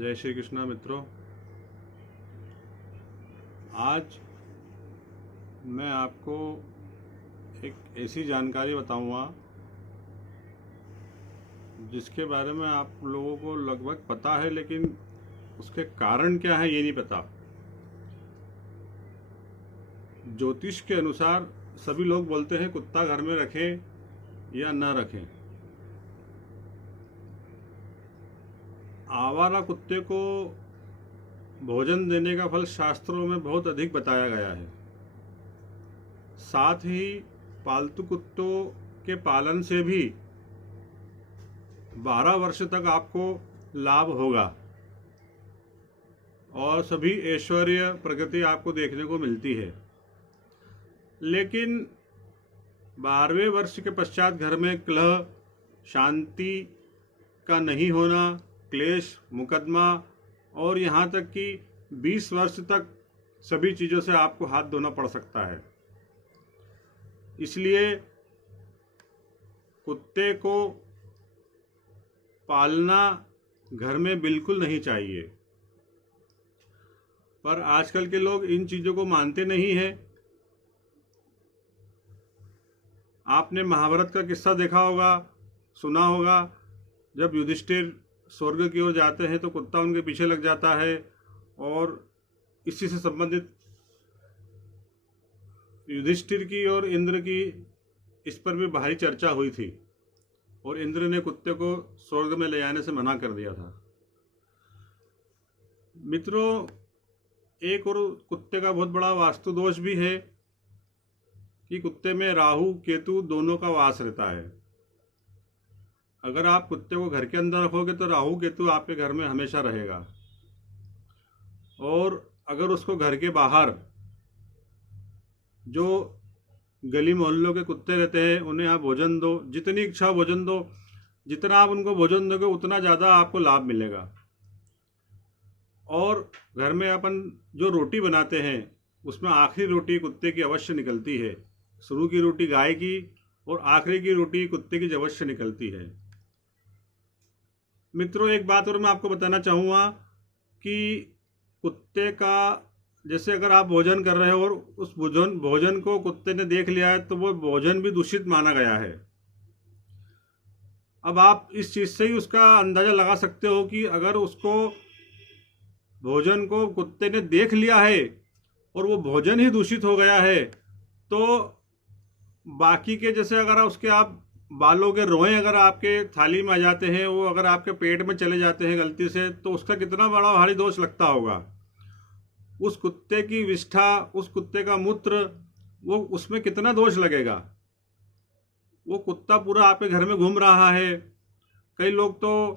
जय श्री कृष्णा मित्रों। आज मैं आपको एक ऐसी जानकारी बताऊंगा जिसके बारे में आप लोगों को लगभग पता है, लेकिन उसके कारण क्या है ये नहीं पता। ज्योतिष के अनुसार सभी लोग बोलते हैं कुत्ता घर में रखें या न रखें। आवारा कुत्ते को भोजन देने का फल शास्त्रों में बहुत अधिक बताया गया है। साथ ही पालतू कुत्तों के पालन से भी 12 वर्ष तक आपको लाभ होगा और सभी ऐश्वर्य प्रगति आपको देखने को मिलती है। लेकिन 12वें वर्ष के पश्चात घर में कलह, शांति का नहीं होना, क्लेश, मुकदमा और यहाँ तक कि 20 वर्ष तक सभी चीज़ों से आपको हाथ धोना पड़ सकता है। इसलिए कुत्ते को पालना घर में बिल्कुल नहीं चाहिए। पर आजकल के लोग इन चीज़ों को मानते नहीं हैं। आपने महाभारत का किस्सा देखा होगा, सुना होगा। जब युधिष्ठिर स्वर्ग की ओर जाते हैं तो कुत्ता उनके पीछे लग जाता है और इसी से संबंधित युधिष्ठिर की और इंद्र की इस पर भी भारी चर्चा हुई थी और इंद्र ने कुत्ते को स्वर्ग में ले जाने से मना कर दिया था। मित्रों, एक और कुत्ते का बहुत बड़ा वास्तु दोष भी है कि कुत्ते में राहु केतु दोनों का वास रहता है। अगर आप कुत्ते को घर के अंदर रखोगे तो राहु केतु आपके घर में हमेशा रहेगा, और अगर उसको घर के बाहर जो गली मोहल्लों के कुत्ते रहते हैं उन्हें आप भोजन दो, जितनी इच्छा भोजन दो। जितना आप उनको भोजन दोगे उतना ज़्यादा आपको लाभ मिलेगा। और घर में अपन जो रोटी बनाते हैं उसमें आखिरी रोटी कुत्ते की अवश्य निकलती है। शुरू की रोटी गाय की और आखिरी की रोटी कुत्ते की अवश्य निकलती है। मित्रों, एक बात और मैं आपको बताना चाहूँगा कि कुत्ते का, जैसे अगर आप भोजन कर रहे हो और उस भोजन को कुत्ते ने देख लिया है तो वो भोजन भी दूषित माना गया है। अब आप इस चीज़ से ही उसका अंदाज़ा लगा सकते हो कि अगर उसको भोजन को कुत्ते ने देख लिया है और वो भोजन ही दूषित हो गया है तो बाकी के, जैसे अगर उसके आप बालों के रोए अगर आपके थाली में आ जाते हैं, वो अगर आपके पेट में चले जाते हैं गलती से, तो उसका कितना बड़ा भारी दोष लगता होगा। उस कुत्ते की विष्ठा, उस कुत्ते का मूत्र, वो उसमें कितना दोष लगेगा। वो कुत्ता पूरा आपके घर में घूम रहा है। कई लोगों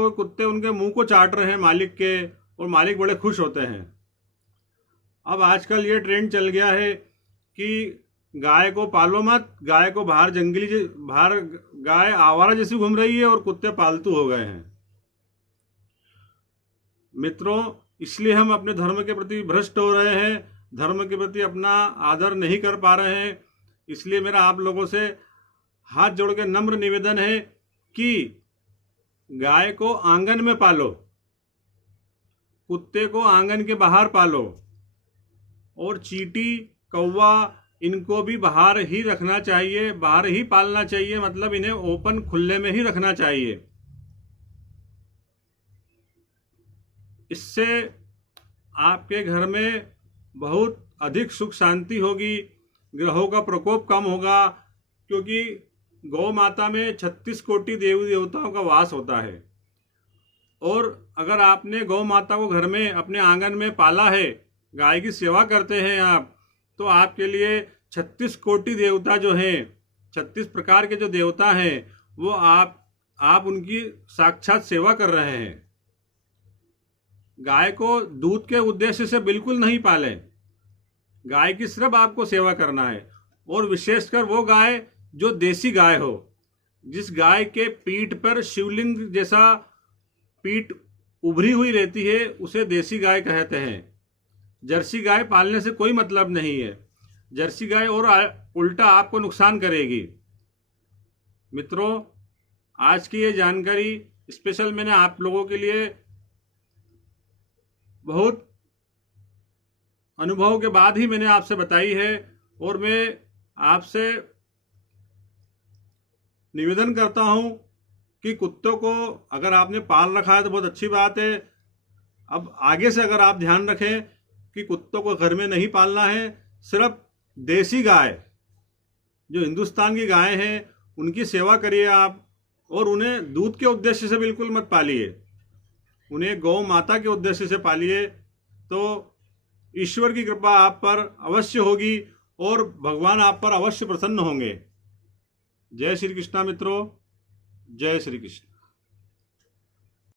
के कुत्ते उनके मुंह को चाट रहे हैं मालिक के, और मालिक बड़े खुश होते हैं। अब आजकल ये ट्रेंड चल गया है कि गाय को पालो मत, गाय को बाहर गाय आवारा जैसी घूम रही है और कुत्ते पालतू हो गए हैं। मित्रों, इसलिए हम अपने धर्म के प्रति भ्रष्ट हो रहे हैं, धर्म के प्रति अपना आदर नहीं कर पा रहे हैं। इसलिए मेरा आप लोगों से हाथ जोड़ के नम्र निवेदन है कि गाय को आंगन में पालो, कुत्ते को आंगन के बाहर पालो, और चींटी, कौवा, इनको भी बाहर ही रखना चाहिए, बाहर ही पालना चाहिए। मतलब इन्हें ओपन खुले में ही रखना चाहिए। इससे आपके घर में बहुत अधिक सुख शांति होगी, ग्रहों का प्रकोप कम होगा, क्योंकि गौ माता में 36 कोटि देवी देवताओं का वास होता है। और अगर आपने गौ माता को घर में अपने आंगन में पाला है, गाय की सेवा करते हैं आप, तो आपके लिए 36 कोटि देवता जो हैं, 36 प्रकार के जो देवता हैं, वो आप उनकी साक्षात सेवा कर रहे हैं। गाय को दूध के उद्देश्य से बिल्कुल नहीं पालें। गाय की सिर्फ आपको सेवा करना है, और विशेषकर वो गाय जो देसी गाय हो, जिस गाय के पीठ पर शिवलिंग जैसा पीठ उभरी हुई रहती है, उसे देसी गाय कहते हैं। जर्सी गाय पालने से कोई मतलब नहीं है। जर्सी गाय और उल्टा आपको नुकसान करेगी। मित्रों, आज की ये जानकारी स्पेशल मैंने आप लोगों के लिए बहुत अनुभव के बाद ही मैंने आपसे बताई है। और मैं आपसे निवेदन करता हूं कि कुत्तों को अगर आपने पाल रखा है तो बहुत अच्छी बात है। अब आगे से अगर आप ध्यान रखें कि कुत्तों को घर में नहीं पालना है, सिर्फ देसी गाय जो हिंदुस्तान की गाय हैं उनकी सेवा करिए आप। और उन्हें दूध के उद्देश्य से बिल्कुल मत पालिए, उन्हें गौ माता के उद्देश्य से पालिए, तो ईश्वर की कृपा आप पर अवश्य होगी और भगवान आप पर अवश्य प्रसन्न होंगे। जय श्री कृष्णा मित्रों, जय श्री कृष्ण।